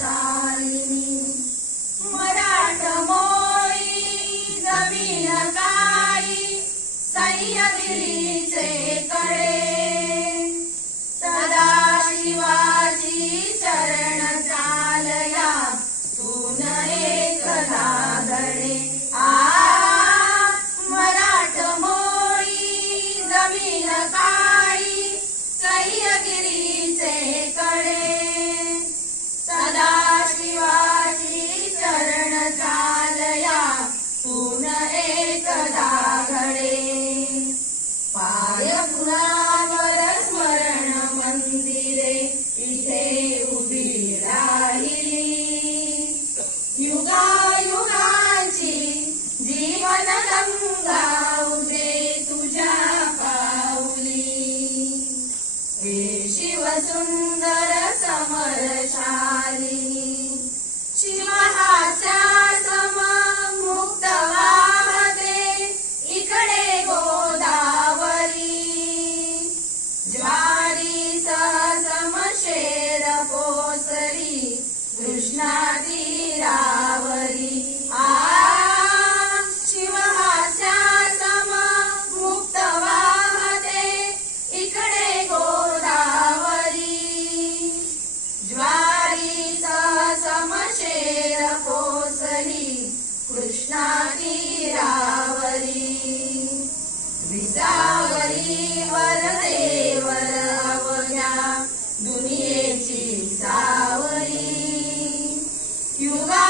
शालिनी। मराठ मोळी जमीन काळी सैन्य दिलीचे एकदा घडे पाय पुरावर स्मरण मंदिरे इथे उभी राहिली. युगायुगाची जीवन गंगा उभे तुझ्या पाऊली हे शिवसुंदर समरशालिनी शिवहास्या सम समशेर पोसरी कृष्णा तीरावरी आ शिवहास्या सम मुक्त वाहते इकडे गोदावरी. ज्वारी समशेर पोसरी कृष्णा तीरावरी विसावरी युगायुगाची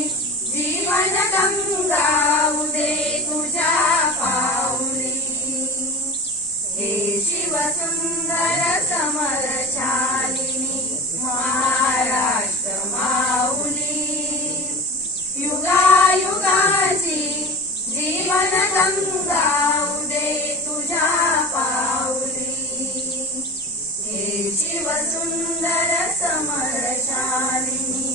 जीवन गंगा उदे तुझ्या पाऊली हे शिवसुंदर समरशालिनी महाराष्ट्र माऊली. युगायुगाची जीवन गंगा उदे तुझ्या पाऊली हे शिवसुंदर समरशालिनी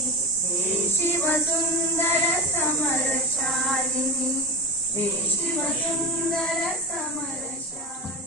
हे शिवसुंदर समरशालिनी. हे शिवसुंदर समरशालिनी.